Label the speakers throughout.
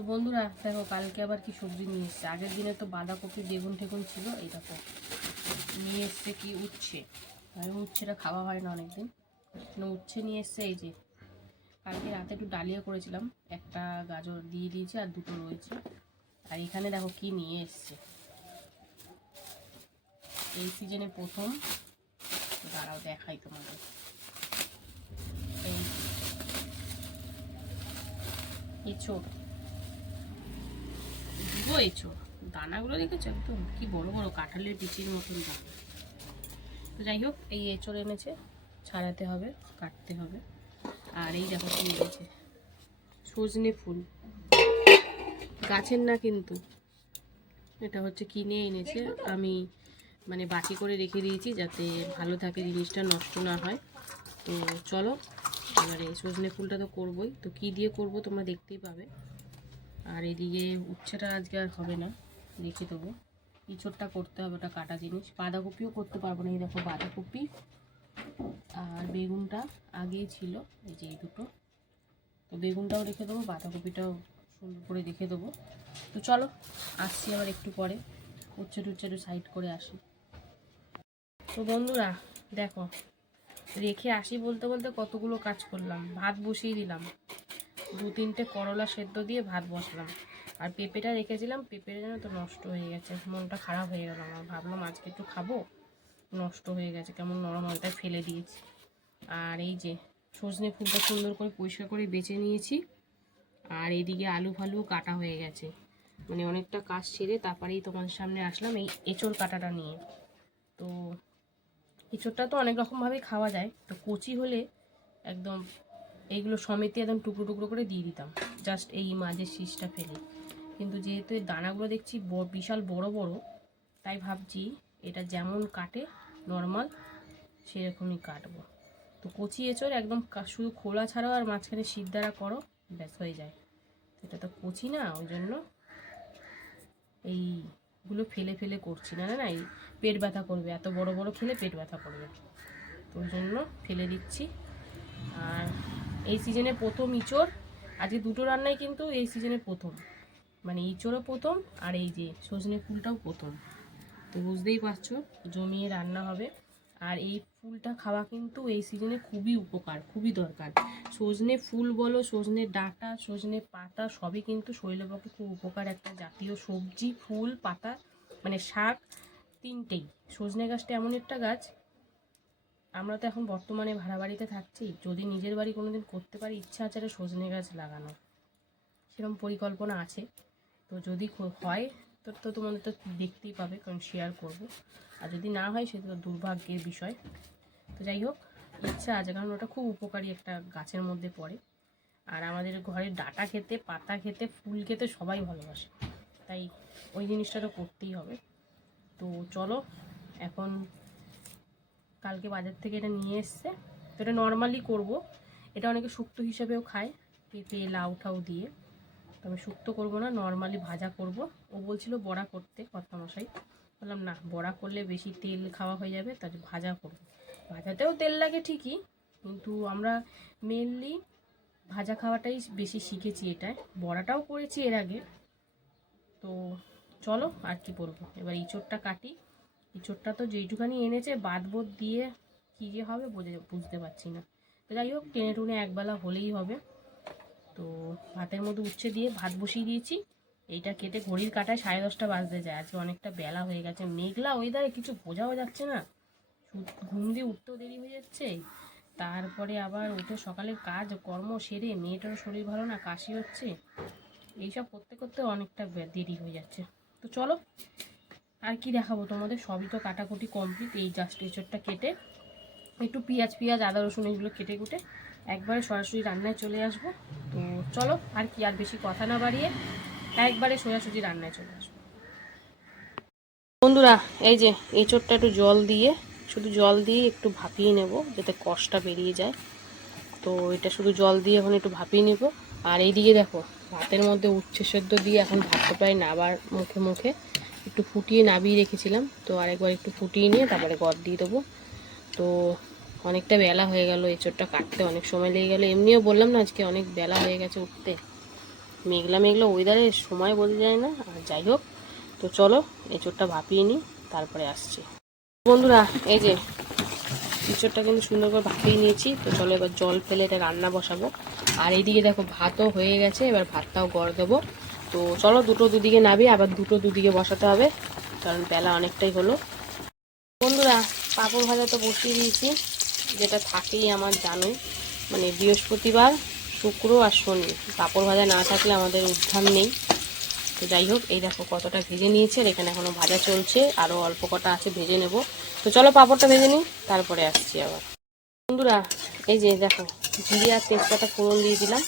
Speaker 1: তো বন্ধুরা, দেখো, কালকে আবার কি সবজি নিয়ে এসছে? আগের দিনে তো বাঁধাকপি, বেগুন টেগুন ছিল, এই দেখো, নিয়ে এসছে কি উচ্ছে? আমি উচ্ছেটা খাওয়া হয় না অনেকদিন। উচ্ছে নিয়ে এসছে, এই যে। কালকে রাতে একটু ডালিয়া করেছিলাম, একটা গাজর দিয়ে দিয়েছি আর দুটো রয়েছে। আর এখানে দেখো কি নিয়ে এসছে। এই সিজনে প্রথম। দাঁড়াও, দেখাই তোমাদের। এই এঁচড় দিব এঁচড় দানাগুলো দেখেছ একদম? কি বড় বড় কাঁঠালের বিচির মতন দানা। তো যাই হোক এই এঁচড় এনেছে ছাড়াতে হবে কাটতে হবে। আর এই দেখো কি এনেছে সজনে ফুল। গাছের না কিন্তু। এটা হচ্ছে কিনে এনেছে আমি মানে বাটি করে রেখে দিয়েছি যাতে ভালো থাকে জিনিসটা নষ্ট না হয়। তো চলো এবারে সজনে ফুলটা তো করবই। তো কি দিয়ে করব তোমরা দেখতেই পাবে। আর এদিকে উচ্ছেটা আজকে আর হবে না রেখে দেবো। ইঁচড়টা করতে হবে ওটা কাটা জিনিস। বাঁধাকপিও করতে পারব না, এই দেখো বাঁধাকপি আর বেগুনটা আগেই ছিল, এই যে এই দুটো। তো বেগুনটাও রেখে দেবো, বাঁধাকপিটাও সুন্দর করে রেখে দেবো। তো চলো, আসছি আবার একটু পরে উচ্ছে টুচ্ছে একটু সাইড করে আসি। তো বন্ধুরা, দেখো, রেখে আসি বলতে বলতে কতগুলো কাজ করলাম, ভাত বসিয়ে দিলাম। দু তিনটে করলা সেদ্ধ দিয়ে ভাত বসলাম। আর পেঁপেটা রেখেছিলাম, পেঁপেটা যেন তো নষ্ট হয়ে গেছে, মনটা খারাপ হয়ে গেল আমার। ভাবলাম আজকে একটু খাব, নষ্ট হয়ে গেছে, কেমন নরম তাই ফেলে দিয়েছি। আর এই যে সজনে ফুলটা সুন্দর করে পরিষ্কার করে বেছে নিয়েছি, আর এদিকে আলু ফালু কাটা হয়ে গেছে। মানে অনেকটা কাজ ছেড়ে তারপরেই তোমাদের সামনে আসলাম এই এঁচড় কাটাটা নিয়ে। তো এঁচড়টা তো অনেক রকমভাবেই খাওয়া যায়, তো কচি হলে একদম এইগুলো সমেতে একদম টুকরো টুকরো করে দিয়ে দিতাম। জাস্ট এই মাঝের শীষটা ফেলে। কিন্তু যেহেতু এই দানাগুলো দেখছি বিশাল বড় বড়, তাই ভাবছি এটা যেমন কাটে নর্মাল সেরকমই কাটবো। তো কচি এঁচড় একদম শুধু খোলা ছাড়াও আর মাঝখানে দ্বারা করো, ব্যাস হয়ে যায়। এটা তো কচি না, ওই জন্য এইগুলো ফেলে ফেলে করছি। না না না, এই পেট ব্যথা করবে, এত বড় বড় খেলে পেট ব্যথা করবে। তো ওই জন্য ফেলে দিচ্ছি। আর এই সিজনে প্রথম ইঁচড়, আজকে দুটো রান্নাই কিন্তু এই সিজনে প্রথম। মানে ইঁচড়ও প্রথম আর এই যে সজনে ফুলটাও প্রথম। তো বুঝতেই পারছ জমিয়ে রান্না হবে। আর এই ফুলটা খাওয়া কিন্তু এই সিজনে খুবই উপকার, খুবই দরকার। সজনে ফুল বলো, সজনে ডাঁটা, সজনে পাতা সবই কিন্তু শরীরের পক্ষে খুব উপকার। একটা জাতীয় সবজি, ফুল, পাতা মানে শাক তিনটেই। সজনে গাছটা এমন একটা গাছ আমরা তো এখন বর্তমানে ভাড়া বাড়িতে থাকছি, যদি নিজের বাড়ি কোনোদিন করতে পারি, ইচ্ছা আছে একটা সজনে গাছ লাগানো সেরকম পরিকল্পনা আছে। তো যদি হয়, তো তো তোমাদের তো দেখতেই পাবে, কারণ শেয়ার করব। আর যদি না হয়, সেটা তো দুর্ভাগ্যের বিষয়। তো যাই হোক, ইচ্ছা আছে, কারণ ওটা খুব উপকারী একটা গাছের মধ্যে পড়ে। আর আমাদের ঘরের ডাটা খেতে, পাতা খেতে, ফুল খেতে সবাই ভালোবাসে। তাই ওই জিনিসটা তো করতেই হবে। তো চলো, এখন কালকে বাজার থেকে এটা নিয়ে এসছে। তো এটা নর্মালি করব। এটা অনেকে শুক্তো হিসেবেও খায়। পেঁপে লাউ ঠাউ দিয়ে। তো আমি শুক্তো করব না নর্মালি ভাজা করব। ও বলছিল বড়া করতে, কর্তামশাই। বললাম, না, বড়া করলে বেশি তেল খাওয়া হয়ে যাবে তাই ভাজা করব। ভাজাতেও তেল লাগে ঠিকই, কিন্তু আমরা মেনলি ভাজা খাওয়াটাই বেশি শিখেছি এটায়। বড়াটাও করেছি এর আগে। তো চলো, আর কি বলব? এবার ইঁচড়টা কাটি। ইঁচড়টা তো যেইটুখানি এনেছে বাদ বোধ দিয়ে কী যে হবে বোঝে, বুঝতে পারছি না। তো যাই হোক, টেনে টুনে একবেলা হলেই হবে। তো ভাতের মধ্যে উচ্ছে দিয়ে ভাত বসিয়ে দিয়েছি। এইটা কেটে ঘড়ির কাটায় সাড়ে দশটা বাজতে যায়। আজকে অনেকটা বেলা হয়ে গেছে। মেঘলা ওয়েদারে কিছু বোঝাও যাচ্ছে না। ঘুম দিয়ে উঠতেও দেরি হয়ে যাচ্ছে। তারপরে আবার উঠে সকালে কাজ, কর্ম সেরে মেয়েটারও শরীর ভালো না, কাশি হচ্ছে। এইসব করতে করতে অনেকটা দেরি হয়ে যাচ্ছে। তো চলো আর কি দেখাবো তোমাদের? সবই তো কাটাকুটি কমপ্লিট এই জাস্ট এঁচড়টা কেটে, একটু পেঁয়াজ পেঁয়াজ, আদা, রসুন এগুলো কেটে কুটে একবারে সরাসরি রান্নায় চলে আসব। তো চলো, আর কি, আর বেশি কথা না বাড়িয়ে একবারে সোজাসুজি রান্নায় চলে আসব। বন্ধুরা, এই যে এঁচড়টা একটু জল দিয়ে, শুধু জল দিয়ে একটু ভাপিয়ে নেব, যাতে কষটা বেরিয়ে যায়। তো এটা শুধু জল দিয়ে এখন একটু ভাপিয়ে নেব। আর এইদিকে দেখো, ভাতের মধ্যে উচ্ছে সেদ্ধ দিয়ে এখন ভাতটা প্রায় নাবার মুখে মুখে একটু ফুটিয়ে নাবিয়ে রেখেছিলাম। তো আরেকবার একটু ফুটিয়ে নিয়ে তারপরে গদ দিয়ে দেবো। তো অনেকটা বেলা হয়ে গেল, এঁচড়টা কাটতে অনেক সময় লেগে গেল। এমনিও বললাম না আজকে অনেক বেলা হয়ে গেছে উঠতে। মেঘলা মেঘলা ওয়েদারে সময় বোঝা যায় না, আর যাই হোক। তো চলো এঁচোড়টা ভাপিয়ে নিই, তারপরে আসছি। বন্ধুরা, এই যে এঁচোড়টা কিন্তু সুন্দর করে ভাপিয়ে নিয়েছি। তো চলো এবার জল ফেলে এটা রান্না বসাবো। আর এইদিকে দেখো ভাতও হয়ে গেছে, এবার ভাতটাও গড় দেবো। তো চলো দুটো দুদিকে নাবি আবার দুটো দুদিকে বসাতে হবে, কারণ বেলা অনেকটাই হলো। বন্ধুরা, পাঁপড় ভাজা তো বসিয়ে দিয়েছি, যেটা থাকেই আমার জানোই। মানে বৃহস্পতিবার, শুক্র আর শনি, পাঁপড় ভাজা না থাকলে আমাদের উদ্ধার নেই। তো যাই হোক, এই দেখো কতটা ভেজে নিয়েছে, আর এখানে এখনও ভাজা চলছে আরও অল্প কটা আছে ভেজে নেব। তো চলো পাঁপড়টা ভেজে নিই, তারপরে আসছি আবার। বন্ধুরা, এই যে দেখো, জিরে আর তেজপাতা ফোড়ন দিয়ে দিলাম,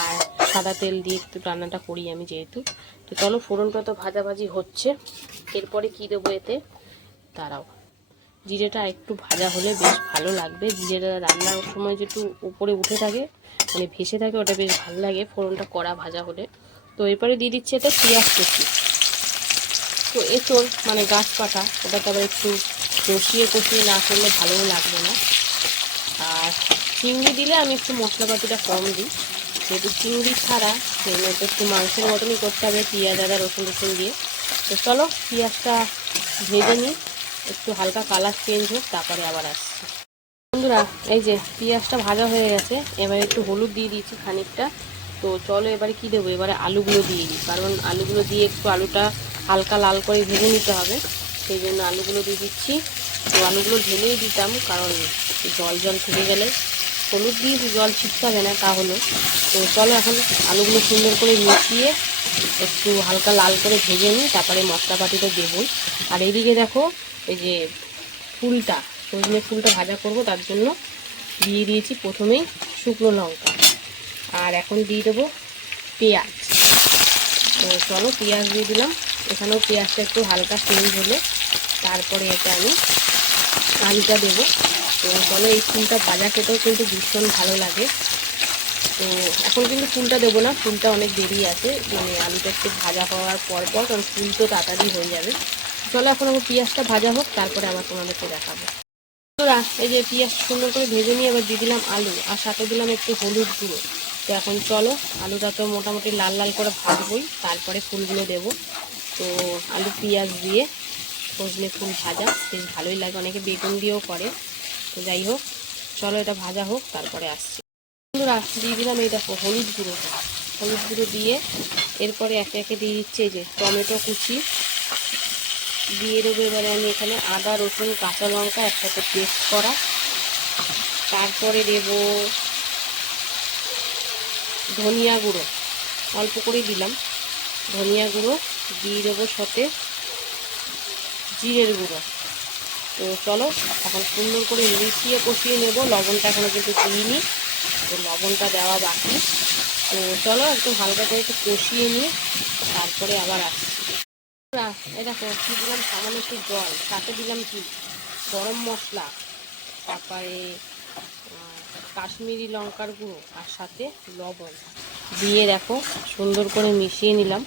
Speaker 1: আর সাদা তেল দিয়ে একটু রান্নাটা করি আমি যেহেতু। তো চলো ফোড়নটা তো ভাজাভাজি হচ্ছে। এরপরে কী দেবো এতে? তারাও জিরেটা একটু ভাজা হলে বেশ ভালো লাগবে। জিরেটা রান্নার সময় যেটু উপরে উঠে থাকে মানে ভেসে থাকে, ওটা বেশ ভালো লাগে ফোড়নটা কড়া ভাজা হলে। তো এরপরে দিয়ে দিচ্ছে এটা পেঁয়াজ কুচি। তো এঁচড় মানে গাছ পাতা ওটা তো আবার একটু কষিয়ে কষিয়ে না করলে ভালোও লাগবে না। আর চিংড়ি দিলে আমি একটু মশলাপাতিটা কম দিই। যেহেতু চিংড়ি ছাড়া সেগুলো তো একটু মাংসের মতনই করতে হবে, পেঁয়াজ, আদা, রসুন রসুন দিয়ে। তো চলো, পেঁয়াজটা ভেজে নিই। একটু হালকা কালার চেঞ্জ হোক, তারপরে আবার আসছি। বন্ধুরা, এই যে পেঁয়াজটা ভাজা হয়ে গেছে, এবার একটু হলুদ দিয়ে দিয়েছি খানিকটা। তো চলো, এবারে কি দেবো? এবারে আলুগুলো দিয়ে দিই, কারণ আলুগুলো দিয়ে একটু আলুটা হালকা লাল করে ভেজে নিতে হবে। সেই জন্য আলুগুলো দিয়ে দিচ্ছি। তো আলুগুলো ঢেলেই দিতাম, কারণ জল জল থেকে গেলে হলুদ দিয়ে জল ছিটতে হবে না, তা হলো। তো চলো এখন আলুগুলো সুন্দর করে মিশিয়ে একটু হালকা লাল করে ভেজে নিই, তারপরে মশলাপাতিটা দেবই আর এইদিকে দেখো, এই যে ফুলটা, সজনে ফুলটা ভাজা করব, তার জন্য দিয়ে দিয়েছি প্রথমেই শুকনো লঙ্কা। আর এখন দিয়ে দেবো পেঁয়াজ। তো চলো পেঁয়াজ দিয়ে দিলাম। এখানেও পেঁয়াজটা একটু হালকা চেঞ্জ হলে তারপরে এটা আমি আলুটা দেবো। তো চলো এই ফুলটা ভাজা খেতেও কিন্তু ভীষণ ভালো লাগে। তো এখন কিন্তু ফুলটা দেবো না, ফুলটা অনেক দেরি আছে মানে আলুটা একটু ভাজা হওয়ার পর পর, কারণ ফুল তো তাড়াতাড়ি হয়ে যাবে। চলো এখন আমার পেঁয়াজটা ভাজা হোক, তারপরে আবার তোমাদেরকে দেখাবো। বন্ধুরা এই যে পেঁয়াজ সুন্দর করে ভেজে নিয়ে এবার দিয়ে দিলাম আলু, আর সাথে দিলাম একটু হলুদ গুঁড়ো। তো এখন চলো, আলুটা তো মোটামুটি লাল লাল করে ভাজবই, তারপরে ফুলগুলো দেব। তো আলু পেঁয়াজ দিয়ে সজনে ফুল ভাজা, বেশ ভালোই লাগে, অনেকে বেগুন দিয়েও করে। তো যাই হোক, চলো এটা ভাজা হোক, তারপরে আসছি। বন্ধুরা, দিয়ে দিলাম এই দেখো হলুদ গুঁড়ো। হলুদ গুঁড়ো দিয়ে এরপরে একে একে দিয়ে দিচ্ছে এই যে টমেটো কুচি। দিয়ে দেবো এবারে আমি এখানে আদা, রসুন, কাঁচা লঙ্কা, একসাথে পেস্ট করা। তারপরে দেব ধনিয়া গুঁড়ো। অল্প করে দিলাম। ধনিয়া গুঁড়ো, দিয়ে দেবো সাথে জিরের গুঁড়ো। তো চলো, এখন সুন্দর করে মিশিয়ে কষিয়ে নেব। লবণটা এখনও কিন্তু দিইনি, তো লবণটা দেওয়া বাকি। তো চলো, একটু হালকা করে একটু কষিয়ে নিই, তারপরে আবার আসছি। এই দেখো, কি দিলাম? সামান্য একটু জল, সাথে দিলাম কি? গরম মশলা, তারপরে কাশ্মীরি লঙ্কার গুঁড়ো, আর সাথে লবণ। দিয়ে দেখো, সুন্দর করে মিশিয়ে নিলাম।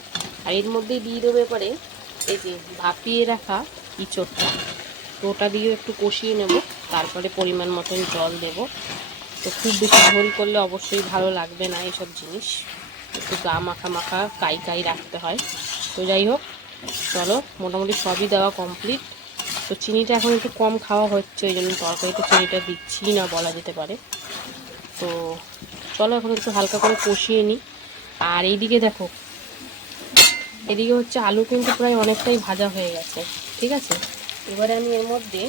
Speaker 1: আর এর মধ্যে দিয়ে দেবো এবারে, এই যে ভাপিয়ে রাখা ইঁচড়টা। তো ওটা দিয়ে একটু কষিয়ে নেব, তারপরে পরিমাণ মতন জল দেব। তো খুব বেশি ঝোল করলে অবশ্যই ভালো লাগবে না এইসব জিনিস। একটু গা মাখা মাখা, কাই কাই রাখতে হয়। তো যাই হোক, চলো, মোটামুটি সবই দেওয়া কমপ্লিট তো চিনিটা এখন একটু কম খাওয়া হচ্ছে ওই জন্য তরকারিতে চিনিটা দিচ্ছি না বলা যেতে পারে। তো চলো, এখন একটু হালকা করে কষিয়ে নিই। আর এইদিকে দেখো, এদিকে হচ্ছে আলু কিন্তু প্রায় অনেকটাই ভাজা হয়ে গেছে, ঠিক আছে? এবারে আমি এর মধ্যে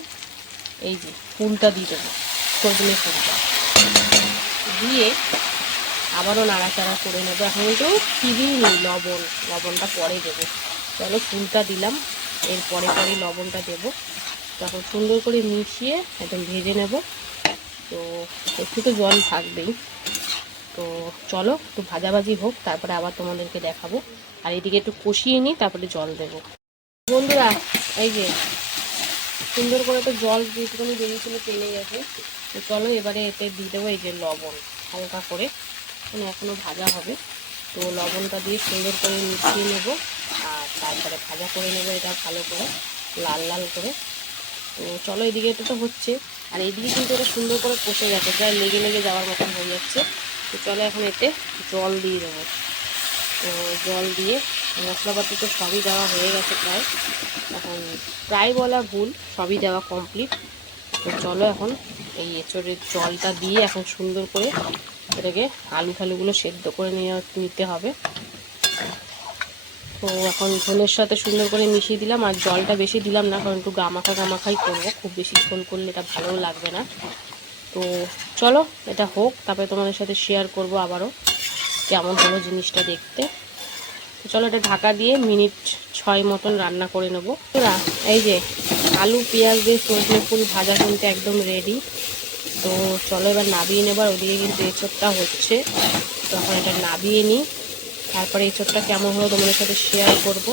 Speaker 1: এই যে ফুলটা দিয়ে দেবো, সজনে ফুলটা। দিয়ে আবারও নাড়াচাড়া করে নেব। এখন কিন্তু চিবিয়ে নিই লবণ, লবণটা পরে দেবো। চলো ফুলটা দিলাম এরপরে পরে লবণটা দেবো। তখন সুন্দর করে মিশিয়ে একদম ভেজে নেব। তো একটু তো জল থাকবেই। তো চলো একটু ভাজাভাজি হোক, তারপরে আবার তোমাদেরকে দেখাবো। আর এদিকে একটু কষিয়ে নিই, তারপরে জল দেবো। বন্ধুরা, এই যে সুন্দর করে তো জল যেটুকুনি বেরিয়েছিল টেনে গেছে। তো চলো এবারে এতে দিয়ে দেবো এই যে লবণ, হালকা করে। মানে এখনও ভাজা হবে। তো লবণটা দিয়ে সুন্দর করে মিশিয়ে নেব। আর তারপরে ভাজা করে নেব এটা ভালো করে, লাল লাল করে। তো চলো এদিকে এটা তো হচ্ছে। আর এদিকে কিন্তু এটা সুন্দর করে কষে গেছে, প্রায় লেগে লেগে যাওয়ার মতন হয়ে যাচ্ছে। তো চলো এখন এতে জল দিয়ে দেবো। তো জল দিয়ে মশলাপাতি তো সবই দেওয়া হয়ে গেছে প্রায়। এখন প্রায় বলা ভুল, সবই দেওয়া কমপ্লিট তো চলো এখন এই এঁচড়ের জলটা দিয়ে এখন সুন্দর করে এটাকে আলু ফালুগুলো সেদ্ধ করে নিয়ে নিতে হবে। তো এখন ঝোলের সাথে সুন্দর করে মিশিয়ে দিলাম, আর জলটা বেশি দিলাম না, কারণ একটু গামাখা গামাখাই করব। খুব বেশি ঝোল করলে এটা ভালোও লাগবে না। তো চলো, এটা হোক, তারপরে তোমাদের সাথে শেয়ার করব আবারও, কেমন হলো জিনিসটা দেখতে। তো চলো এটা ঢাকা দিয়ে মিনিট ছয় মতন রান্না করে নেব। এই যে আলু, পেঁয়াজ দিয়ে সজনে ফুল ভাজা কিন্তু একদম রেডি তো চলো এবার নাবিয়ে নেবার ওদিকে কিন্তু এঁচড়টা হচ্ছে। তখন এটা নাবিয়ে নিই। তারপরে এঁচড়টা কেমন হলো তোমাদের সাথে শেয়ার করব।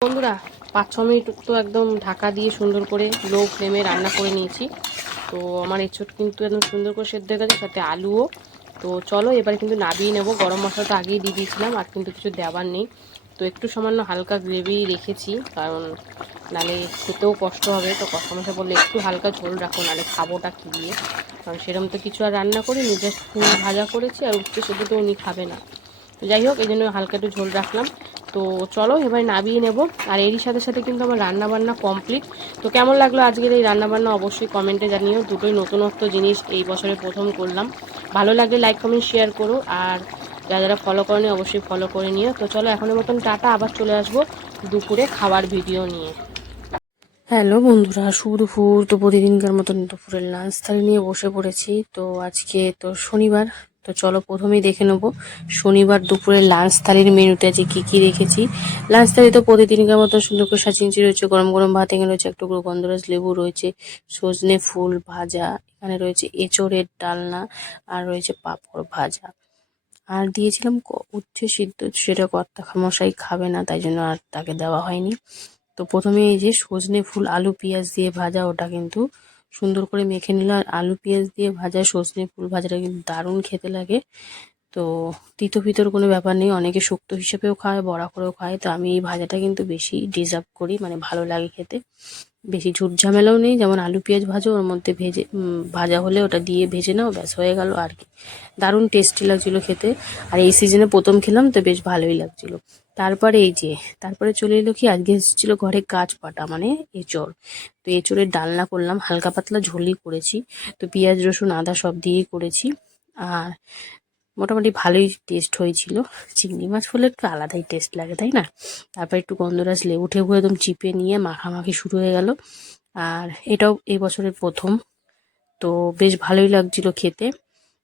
Speaker 1: বন্ধুরা, পাঁচ ছ মিনিট তো একদম ঢাকা দিয়ে সুন্দর করে লো ফ্লেমে রান্না করে নিয়েছি। তো আমার এঁচড় কিন্তু একদম সুন্দর করে সেদ্ধ হয়ে গেছে, সাথে আলুও। তো চলো, এবার কিন্তু নাবিয়ে নেব। গরম মশলাটা আগেই দিয়ে দিয়েছিলাম, আর কিন্তু কিছু দেওয়ার নেই। তো একটু সামান্য হালকা গ্রেভি রেখেছি, কারণ নালে খেতেও কষ্ট হবে। তো কষ্ট মশা বললে, একটু হালকা ঝোল রাখো, নালে খাবোটা কী দিয়ে? কারণ সেরকম তো কিছু আর রান্না করিনি জাস্ট ফুল ভাজা করেছি, আর উঠতে সেদ্ধ তো উনি খাবে না। যাই হোক, এই জন্য হালকা একটু ঝোল রাখলাম। তো চলো, এবার নাবিয়ে নেব। আর এরই সাথে সাথে কিন্তু আমার রান্না বান্না কমপ্লিট তো কেমন লাগল আজকের এই রান্না বান্না অবশ্যই কমেন্টে জানিও। দুটোই নতুনত্ব জিনিস এই বছরে প্রথম করলাম। ভালো লাগলে লাইক কমেন্ট শেয়ার করো। আর যারা যারা ফলো করেনি, অবশ্যই ফলো করে নিও। তো চলো, এখনের মতন টাটা। আবার চলে আসব দুপুরে খাবার ভিডিও নিয়ে। হ্যালো বন্ধুরা, শুভ দুপুর। তো প্রতিদিনকার মতন দুপুরের লাঞ্চ থালি নিয়ে বসে পড়েছি। তো আজকে তো শনিবার তো চলো প্রথমেই দেখে নেব। শনিবার দুপুরে লাঞ্চ থালির মেনুতে আছে কি কি রেখেছি। লাঞ্চ থালি তো প্রতিদিনকার মতো সুন্দর করে সাচিঞ্চি রয়েছে, গরম গরম ভাত, এখানে রয়েছে একটু গন্ধরাজ লেবু রয়েছে, সজনে ফুল ভাজা, এখানে রয়েছে এঁচড়ের ডালনা, আর রয়েছে পাঁপড় ভাজা। আর দিয়েছিলাম উচ্ছে সিদ্ধ, সেটা কর্তা মশাই খাবে না, তাই জন্য আর তাকে দেওয়া হয়নি। তো প্রথমে এই যে সজনে ফুল, আলু, পেঁয়াজ দিয়ে ভাজা, ওটা কিন্তু সুন্দর করে মেখে নিল। আর আলু পেঁয়াজ দিয়ে ভাজা সজনে ফুল ভাজাটা কিন্তু দারুণ খেতে লাগে। তো তিতো ফিতোর কোনো ব্যাপার নেই, অনেকে শুক্তো হিসেবেও খায়, বড়া করেও খায়। তো আমি এই ভাজাটা কিন্তু বেশি ডিজার্ভ করি মানে ভালো লাগে খেতে। বেশি ঝুট ঝামেলাও নেই, যেমন আলু পেঁয়াজ ভাজো, ওর মধ্যে ভেজে ভাজা হলে ওটা দিয়ে ভেজে নাও, ব্যাস, হয়ে গেল আর কি। দারুণ টেস্টি লাগছিল খেতে। আর এই সিজনে প্রথম খেলাম তো বেশ ভালোই লাগছিল। তারপরে এই যে, তারপরে চলে এলো কি, আজকে এসেছিল ঘরে গাছ পাটা মানে এঁচড়। তো এঁচড়ের ডালনা করলাম, হালকা পাতলা ঝোলই করেছি। তো পেঁয়াজ, রসুন, আদা সব দিয়েই করেছি। আর মোটামুটি ভালোই টেস্ট হয়েছিল। চিংড়ি মাছ হলে একটু আলাদাই টেস্ট লাগে, তাই না? তারপর একটু গন্ধরাজ লেবু ঠেবু একদম চিপে নিয়ে মাখামাখি শুরু হয়ে গেল। আর এটাও এই বছরের প্রথম। তো বেশ ভালোই লাগছিল খেতে।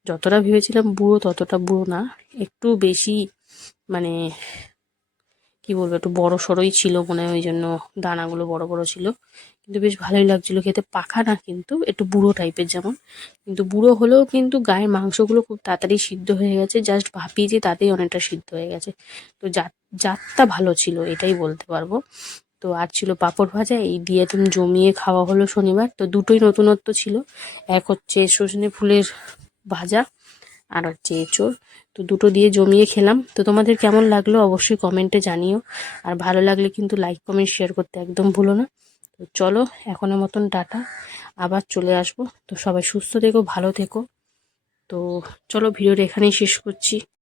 Speaker 1: যতটা ভেবেছিলাম বুড়ো ততটা বুড়ো না। একটু বেশি মানে কি বলব, একটু বড় সড়োই ছিল মনে হয় ওই জন্য দানাগুলো বড় বড় ছিল। কিন্তু বেশ ভালোই লাগছিল খেতে, পাখা না কিন্তু, একটু বুড়ো টাইপের যেমন। কিন্তু বুড়ো হলেও কিন্তু গায়ের মাংসগুলো খুব তাড়াতাড়ি সিদ্ধ হয়ে গেছে, জাস্ট ভাপিয়েছি তাতেই অনেকটা সিদ্ধ হয়ে গেছে। তো জাত, জাতটা ভালো ছিল, এটাই বলতে পারব। তো আর ছিল পাঁপড় ভাজা, এই দিয়ে তুমি জমিয়ে খাওয়া হলো শনিবার। তো দুটোই নতুনত্ব ছিল, এক হচ্ছে সজনে ফুলের ভাজা আর হচ্ছে এঁচোড়। তো দুটো দিয়ে জমিয়ে খেলাম। তো তোমাদের কেমন লাগল অবশ্যই কমেন্টে জানিও। আর ভালো লাগলে কিন্তু লাইক কমেন্ট শেয়ার করতে একদম ভুলো না। তো চলো, এখনের মতন টাটা। আবার চলে আসব। তো সবাই সুস্থ থেকো, ভালো থেকো। তো চলো, ভিডিওটা এখানেই শেষ করছি।